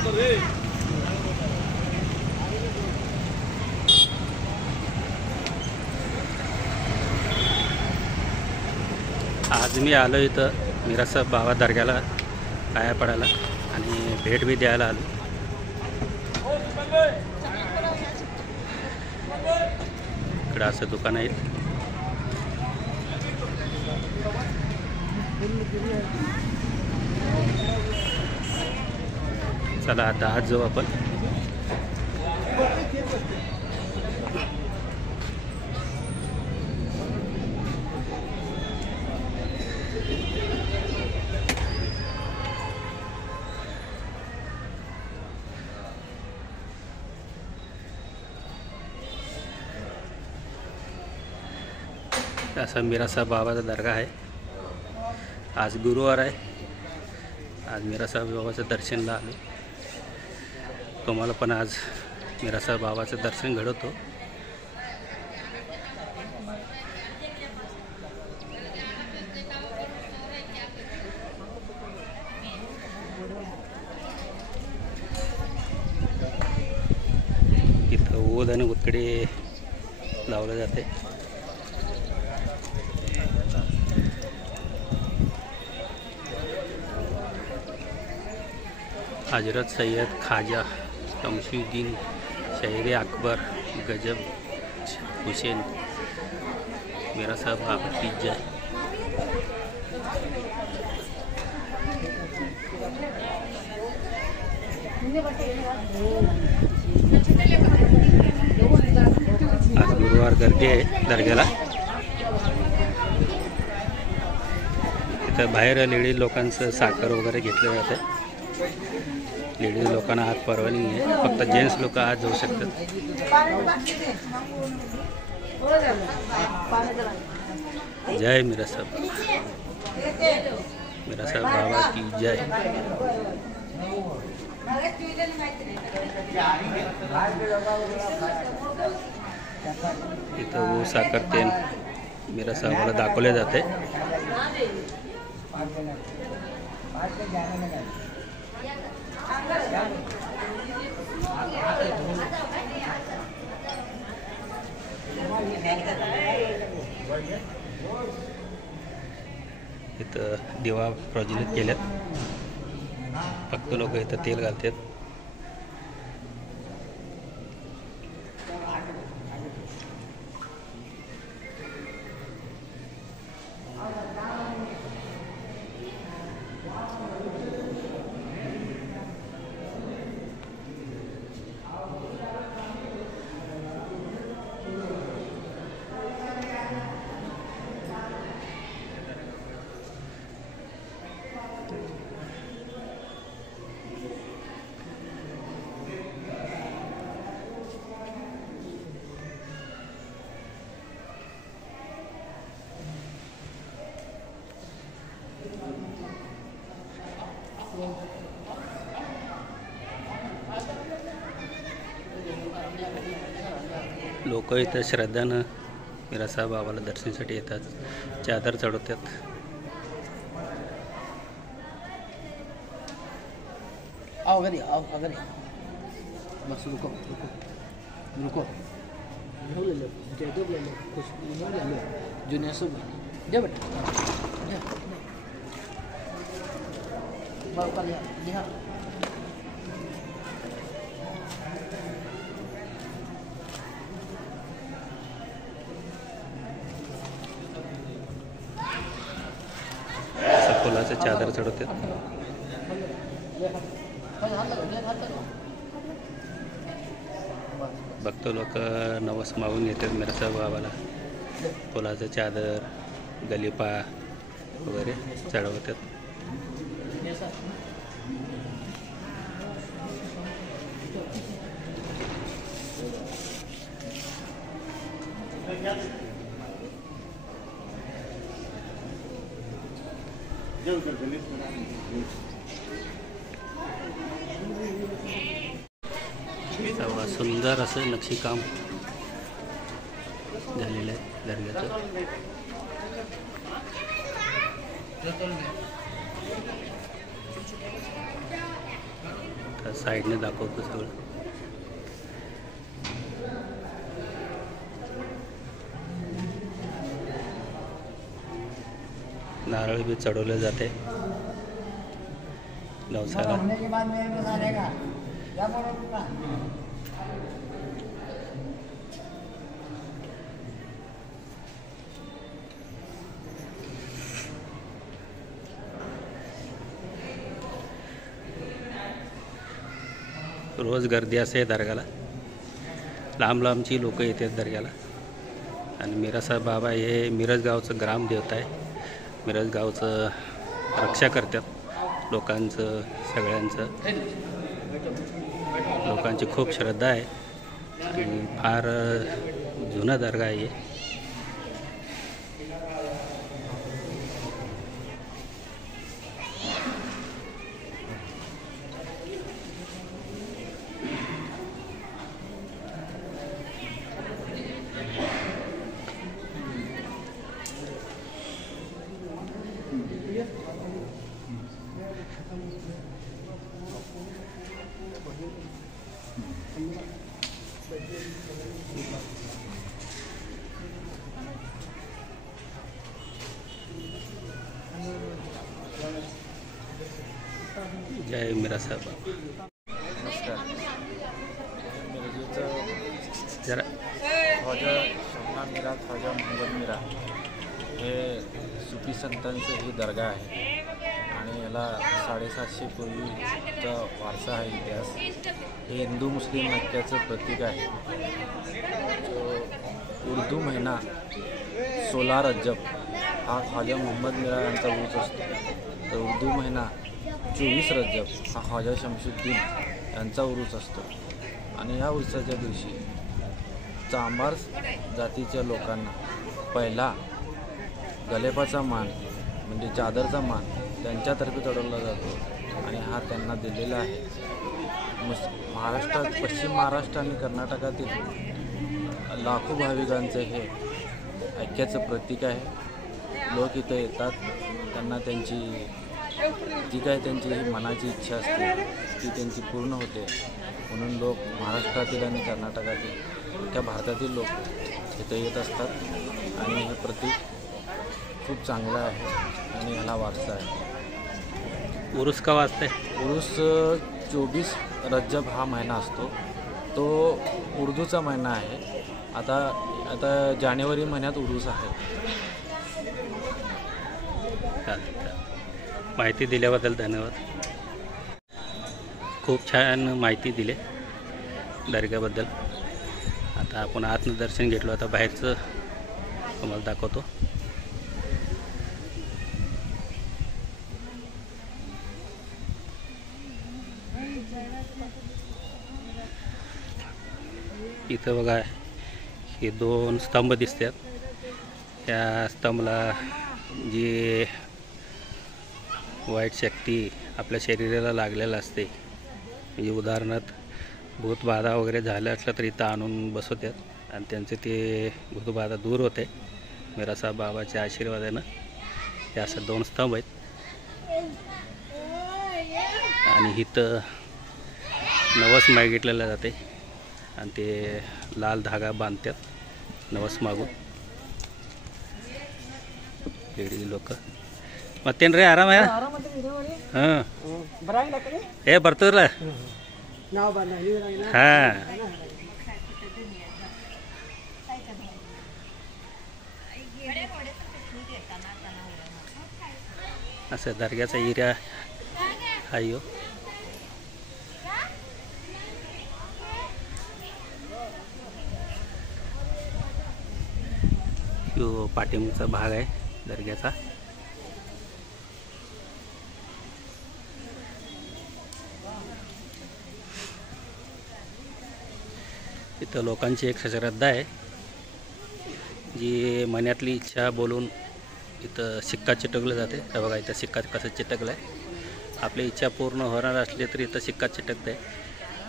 आज मी आलो इथं मिरासाहेब बाबा दर्ग्याला पाया पडायला आणि भेट बी द्यायला आलो। इकडं असं दुकान आहे। चला आता आज जाऊ आपण। असा मिरासाहेब बाबाचा दर्गा आहे। आज गुरुवार आहे। आज मिरासाहेब बाबाचं दर्शनला आलो। तुम्हाला पण आज मिरासाहेब बाबाचं दर्शन घडवतो। इथं ओध आणि उतकडे लावले जाते। हजरत सैयद ख्वाजा शमशुद्दीन शहर अकबर गजब हुसैन मिरासाहेब बाबा की जय। आज गुरुवार गर्दी आहे दर्ग्याला। इथं बाहेर लेडीज लोकांचं साखर वगैरे घेतलं जातं। लेडीज लोकांना आज परवानगी आहे, फक्त जेंट्स लोक आज जाऊ शकतात। जय मिरासाहेब बाबा की जय। इथं वो साखर तेल मिरासाहेबाला दाखवले जाते। इथं दिवा प्रज्वलित केल्यात। फक्त लोक इथं तेल घालतात। लोक इथं श्रद्धानं मिरासाहेब बाबाला दर्शनासाठी येतात, चादर चढवतात। आओ अगर बस रुको ले लो कुछ ले लो जूनियर सब दे बेटा बाबा लिया लिया। फुलाचं चादर चढवतात। भक्त लोक नवस मागून घेतात मिरासाहेब बाबाला। फुलाचं चादर गलिपा वगैरे चढवतात। सुंदर असं नक्षीकाम झालेलं आहे दर्ग्याचं। तर साईडने दाखवतो सगळं. नारळ बी चढवले जाते नवसाला. रोज गर्दी असते दर्ग्याला. लांब लांबची लोक येतात दर्ग्याला. आणि मिरासाहेब बाबा हे मिरज गावचं ग्रामदेवता आहे. मिरज गावचं रक्षा करतात लोकांचं, सगळ्यांचं. लोकांची खूप श्रद्धा आहे आणि फार जुना दर्गा आहे. जय मिरासाहेब. नमस्कार. मिरजेचं जरा ख्वाजा शमना मीरा, ख्वाजा मोहम्मद मीरा हे सुफी संतांचं ही दर्गा आहे आणि याला 750 पूर्वीचा वारसा आहे, इतिहास. हे हिंदू मुस्लिम ऐक्याचं प्रतीक आहे. उर्दू महिना 16 रज्जब हा ख्वाजा मोहम्मद मीरा यांचा उरूस असतो. तर उर्दू महिना 24 रज्जब हा ख्वाजा शमशुद्दीन यांचा उरूस असतो. आणि या उरुसाच्या दिवशी चांभार जातीच्या लोकांना पहिला गलेपाचा मान म्हणजे चादरचा मान त्यांच्यातर्फे चढवला जातो आणि हा त्यांना दिलेला आहे. महाराष्ट्रात, पश्चिम महाराष्ट्र आणि कर्नाटकातील लाखो भाविकांचे हे ऐक्याचं प्रतीक आहे. लोक इथं येतात, त्यांना त्यांची जी काय त्यांची मनाची इच्छा असते ती त्यांची पूर्ण होते. म्हणून लोक महाराष्ट्रातील आणि कर्नाटकातील, त्या भारतातील लोक इथं येत असतात. आणि हे प्रतीक खूप चांगलं आहे आणि ह्याला वारसा आहे. उरूस का वाजते? उरूस 24 रज्जब हा महिना असतो. तो उर्दूचा महिना आहे. आता जानेवारी महिन्यात उरूस आहे. माहिती दिल्याबद्दल धन्यवाद. खूप छान माहिती दिली दर्ग्याबद्दल. आता आपण आतनं दर्शन घेतलं, आता बाहेरचं तुम्हाला दाखवतो. इथं बघा, हे 2 स्तंभ दिसतात. त्या स्तंभाला जी वाईट शक्ती आपल्या शरीराला लागलेलं असते, म्हणजे उदाहरणार्थ भूतबाधा वगैरे झालं असलं तर इथं आणून बसवतात आणि त्यांचे ते भूतबाधा दूर होते मिरासाहेब बाबाच्या आशीर्वादानं. हे असं 2 स्तंभ आहेत. आणि इथं नवस मागितलेलं जाते आणि ते लाल धागा बांधतात नवस मागून. लेडीज लोक ಮತ್ತೇನ್ರಿ ಆರಾಮ? ಹಾಂ ಬರ್ತೀರಲ್ಲ? ಹಾಂ. असं दर्ग्याचा एरिया आहे. यो पाठीमागचा भाग आहे दर्ग्याचा. इथं लोकांची एक श्रद्धा आहे, जी मनातली इच्छा बोलून इथं सिक्का चिटकलं जाते. तर बघा इथं सिक्का कसं चिटकलं आहे. आपली इच्छा पूर्ण होणार असली तरी इथं सिक्का चिटकते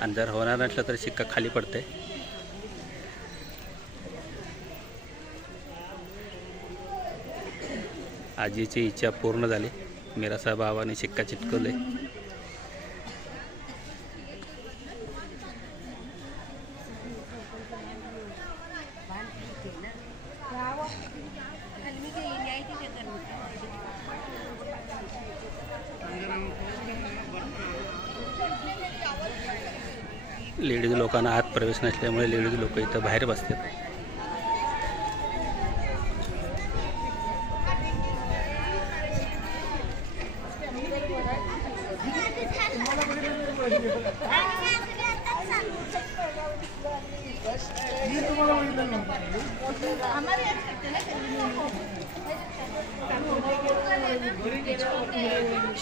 आणि जर होणार नसलं तर सिक्का खाली पडते. आजीची इच्छा पूर्ण झाली. मीरासाहेब बाबाने शिक्का चिटकवले. लेडीज लोकांना आत प्रवेश नसल्यामुळे लेडीज लोक इथं बाहेर बसतात.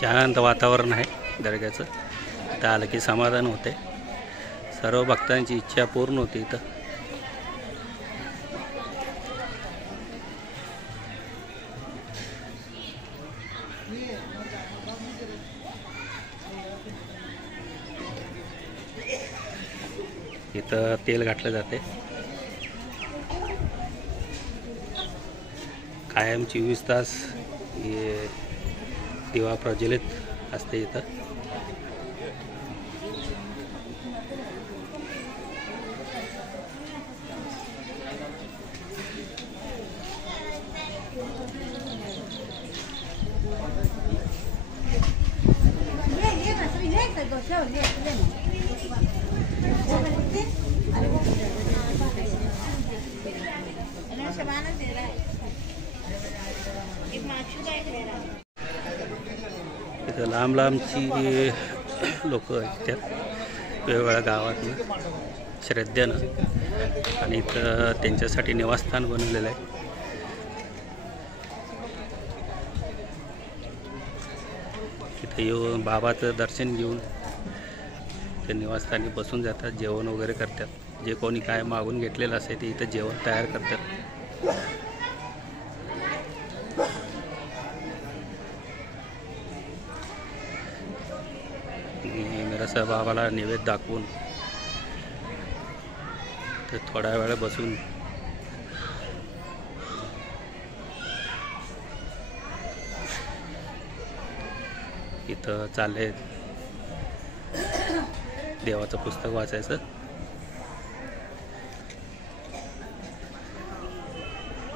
शांत वातावरण आहे दर्ग्याचं. इथं आलं की समाधान होते. सर्व भक्तांची इच्छा पूर्ण होती इथं. इथं तेल घातलं जाते. कायम 24 तास हे दिवा प्रज्वलित असते इथं. इथं लांब लांबची लोक येतात वेगवेगळ्या गावातून श्रद्धेनं, आणि इथं त्यांच्यासाठी निवासस्थान बनवलेलं आहे. इथं येऊन बाबाचं दर्शन घेऊन ते निवासस्थानी बसून जातात, जेवण वगैरे करतात. जे कोणी काय मागून घेतलेलं असेल ते इथं जेवण तयार करतात. मीरासाहेब बाबाला नैवेद्य दाखवून ते थोडा वेळ बसून इथं चालले देवाचं पुस्तक वाचायचं.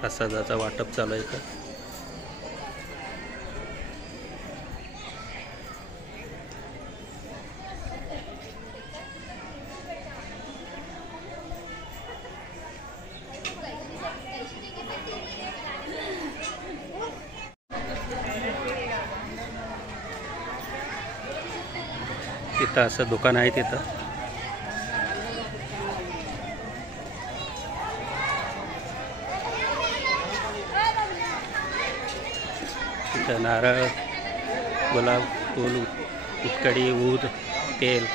प्रसादाचं वाटप चालू आहे इथं. इथं असं दुकान आहे तिथं. इथं नारळ, गुलाब फूल, उटकडी, ऊद, तेल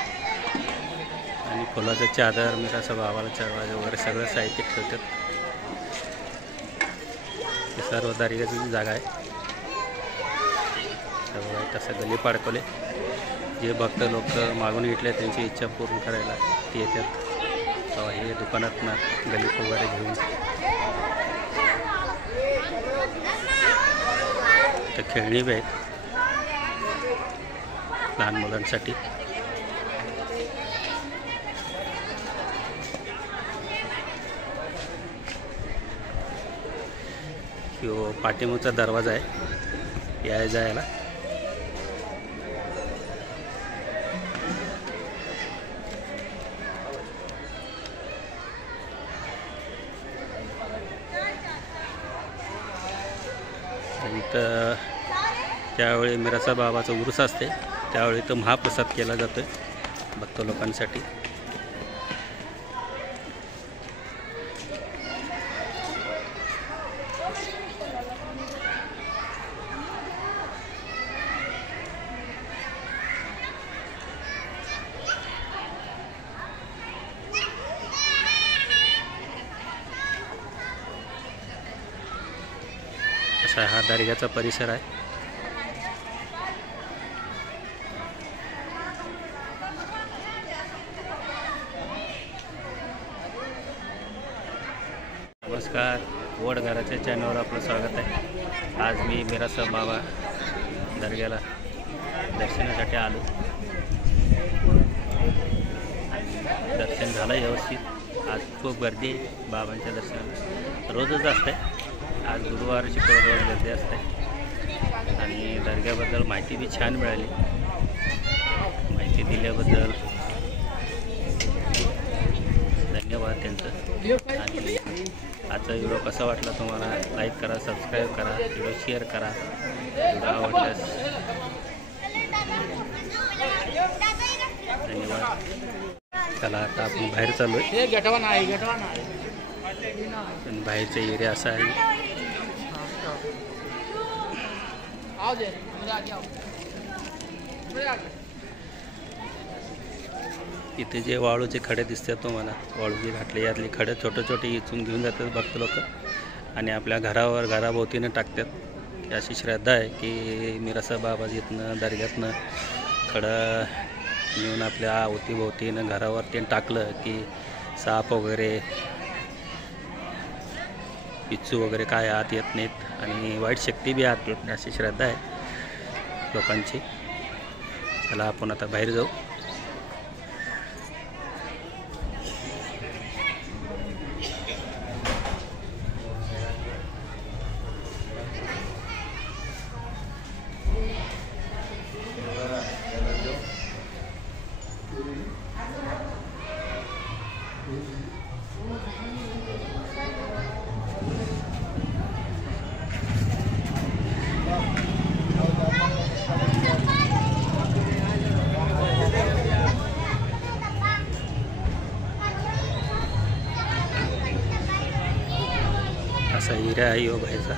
आणि फुलाचं चादर, मीरासाहेब बाबाला चढवायचं वगैरे सगळं साहित्य ठेवतात. हे सर्व दर्ग्याची जागा आहे. सगळं तसं गल्ली पाडकोले जे भक्त लोक मागून घेतले त्यांची इच्छा पूर्ण करायला ते येतात. तेव्हा हे दुकानातनं गल्लीत वगैरे घेऊन तर खेळणी बी आहेत लहान मुलांसाठी. ह्यो पाठीमागचा दरवाजा आहे याय जायला. इथं त्यावेळी मीरासाहेब बाबाचा उरूस असते त्यावेळी इथं महाप्रसाद केला जातो भक्त लोकांसाठी. असा हा दर्ग्याचा परिसर आहे. नमस्कार, वडघराच्या चॅनलवर आपलं स्वागत आहे. आज मी मीरासाहेब बाबा दर्ग्याला दर्शनासाठी आलो. दर्शन झालं व्यवस्थित. आज खूप गर्दी आहे बाबांच्या दर्शनाला. रोजच असते, आज गुरुवार शुक्रवार गर्दी असते. आणि दर्ग्याबद्दल माहिती बी छान मिळाली. माहिती दिल्याबद्दल धन्यवाद त्यांचं. आणि आजचा व्हिडिओ कसा वाटला तुम्हाला लाईक करा, सबस्क्राईब करा, व्हिडिओ शेअर करा. व्हिडिओ आवडल्यास धन्यवाद. चला आता आपण बाहेर चालू आहे. हे गटवान आहे. बाहेरचा एरिया असा आहे. आओ दे मुझे आगे आओ. इथे जे वाळूचे खडे दिसतात तुम्हाला, वाळूचे घातले यातले खडे छोटे छोटे इथून घेऊन जातात भक्त लोक आणि आपल्या घराभोवतीनं टाकतात. की अशी श्रद्धा आहे की मिरासा बाबा इथनं दर्ग्यातनं खडं नेऊन आपल्या अवतीभोवतीनं घरावरती टाकलं की साप वगैरे पिच्चू वगैरे काय आत येत नाहीत आणि वाईट शक्ती बी आत येत नाही, अशी श्रद्धा आहे लोकांची. चला आपण आता बाहेर जाऊ. असा एरिया आहे यो बाहेरचा.